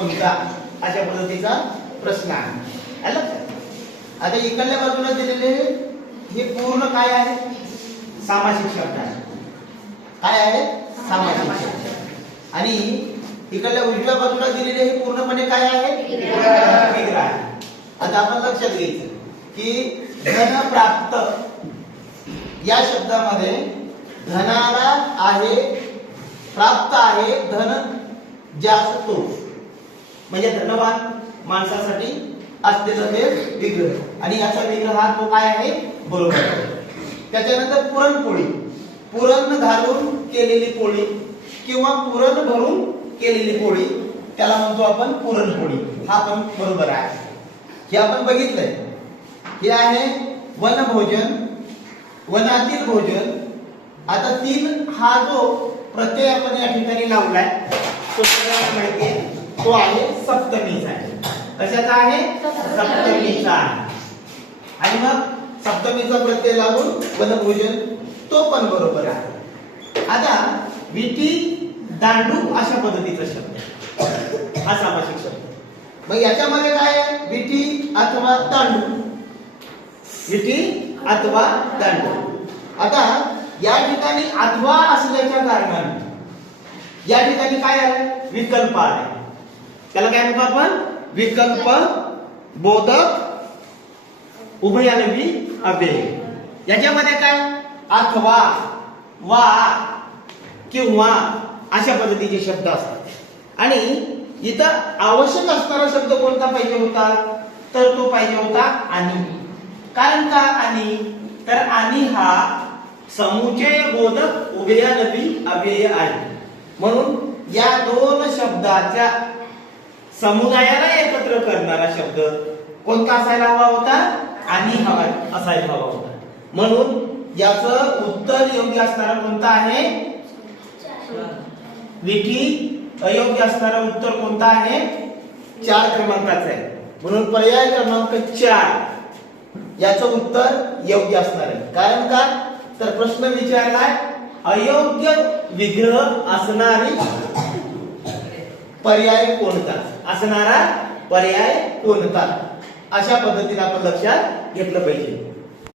कोणता, अशा पद्धतीचा प्रश्न आहे. आलं लक्षात? आता इकडल्या बाजूला दिलेले हे पूर्ण काय आहे, सामासिक शब्द आहे. काय आहे, सामासिक शब्द. आणि इकडल्या उजव्या बाजूला दिलेले हे पूर्णपणे काय आहे, विग्रह आहे. आता आपण लक्षात घ्यायचं की धन प्राप्त या शब्दामध्ये धनाला आहे, प्राप्त आहे धन जास्त, म्हणजे धनवान माणसासाठी असलेलं ते विग्रह. आणि याचा विग्रह हा तो काय आहे, बरोबर आहे. त्याच्यानंतर पुरणपोळी, पुरण घालून केलेली पोळी किंवा पुरण भरून केलेली पोळी, त्याला म्हणतो आपण पुरणपोळी. हा पण बरोबर आहे. हे आपण बघितलंय. हे आहे वनभोजन, वनातील भोजन. आता 3 हा जो प्रत्यय आपण या ठिकाणी लावलाय तो सगळ्यांना माहिती आहे, तो आहे सप्तमीचा आहे. कशाचा आहे, सप्तमीचा आहे. आणि मग सप्तमीचा प्रत्यय लावून वनभोजन, तो पण बरोबर आहे. आता विटी दांडू अशा पद्धतीचा शब्द, हा सामासिक शब्द. मग याच्यामध्ये काय आहे, विटी अथवा दांडू, विटी अथवा दांडू. आता या ठिकाणी अथवा असल्याच्या कारणाने या ठिकाणी काय आहे, विकल्प आहे. त्याला काय म्हणतो आपण, विकल्प बोधक उभयालंबी अव्यय. याच्यामध्ये काय, अथवा, वा किंवा अशा पद्धतीचे शब्द असतात. आणि इथं आवश्यक असणारा शब्द कोणता पाहिजे होता, तर तो पाहिजे होता आणि. कारण का आणि, तर आणि हा समुच्चय बोधक उभयालंबी अव्यय आहे. म्हणून या 2 शब्दाच्या समुदायाला एकत्र करणारा शब्द कोणता असायला हवा होता, आणि हवा असायला हवा होता. म्हणून याचं उत्तर योग्य असणारा कोणता आहे, विठी. अयोग्य असणारा उत्तर कोणता आहे, 4 क्रमांकाचा आहे. म्हणून पर्याय क्रमांक 4 याचं उत्तर योग्य असणार आहे. कारण का, तर प्रश्न विचारलाय अयोग्य विग्रह असणारी पर्याय कोणता, असणारा पर्याय कोणता, अशा पद्धतीने आपण लक्षात घेतलं पाहिजे.